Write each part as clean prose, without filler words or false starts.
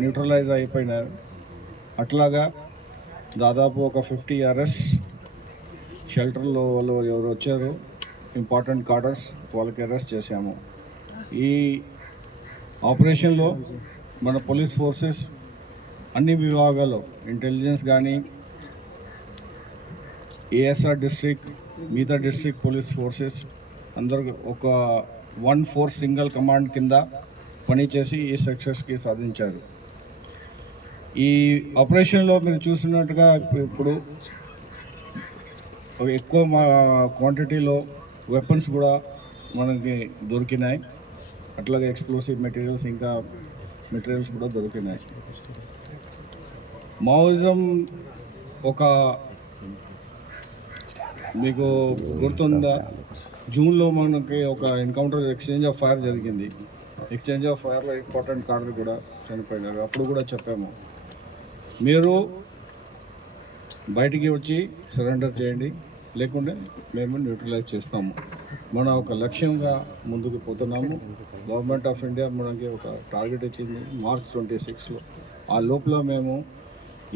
Neutralise అయిపోయినారు. అట్లాగా దాదాపు ఒక 50 అరెస్ట్ షెల్టర్లో వాళ్ళు ఎవరు వచ్చారు ఇంపార్టెంట్ కార్డర్స్ వాళ్ళకి అరెస్ట్ చేశాము. ఈ ఆపరేషన్లో మన పోలీస్ ఫోర్సెస్ అన్ని విభాగాల్లో ఇంటెలిజెన్స్ కానీ ఏఎస్ఆర్ డిస్ట్రిక్ట్ మిగతా డిస్ట్రిక్ట్ పోలీస్ ఫోర్సెస్ అందరూ ఒక 1 సింగిల్ కమాండ్ కింద పనిచేసి ఈ సక్సెస్కి సాధించారు. ఈ ఆపరేషన్లో మీరు చూసినట్టుగా ఇప్పుడు ఎక్కువ క్వాంటిటీలో వెపన్స్ కూడా మనకి దొరికినాయి. అట్లాగే ఎక్స్ప్లోసివ్ మెటీరియల్స్ ఇంకా మెటీరియల్స్ కూడా దొరికినాయి. మావోయిజం ఒక మీకు గుర్తుందా, జూన్లో మనకి ఒక ఎన్కౌంటర్ ఎక్స్చేంజ్ ఆఫ్ ఫైర్ జరిగింది. ఎక్స్చేంజ్ ఆఫ్ ఫైర్లో ఇంపార్టెంట్ కార్డర్ కూడా చనిపోయినారు. అప్పుడు కూడా చెప్పాము, మీరు బయటికి వచ్చి సరెండర్ చేయండి, లేకుంటే మేము న్యూట్రలైజ్ చేస్తాము. మన ఒక లక్ష్యంగా ముందుకు పోతున్నాము. గవర్నమెంట్ ఆఫ్ ఇండియా మనకి ఒక టార్గెట్ ఇచ్చింది మార్చ్ 26లో. ఆ లోపల మేము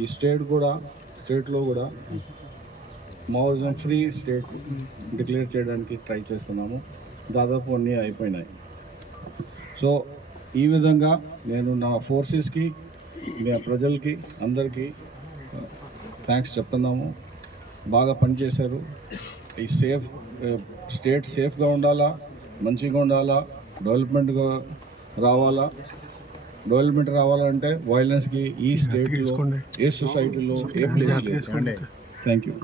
ఈ స్టేట్లో కూడా మావోయిజం ఫ్రీ స్టేట్ డిక్లేర్ చేయడానికి ట్రై చేస్తున్నాము. దాదాపు అన్నీ అయిపోయినాయి. సో ఈ విధంగా నేను నా ఫోర్సెస్కి ప్రజలకి అందరికీ థ్యాంక్స్ చెప్తున్నాము. బాగా పనిచేశారు. ఈ స్టేట్ సేఫ్గా ఉండాలా, మంచిగా ఉండాలా, డెవలప్మెంట్ రావాలంటే వైలెన్స్కి ఈ స్టేట్లో ఏ సొసైటీలో ఏ ప్లేస్ లేదు. Thank you.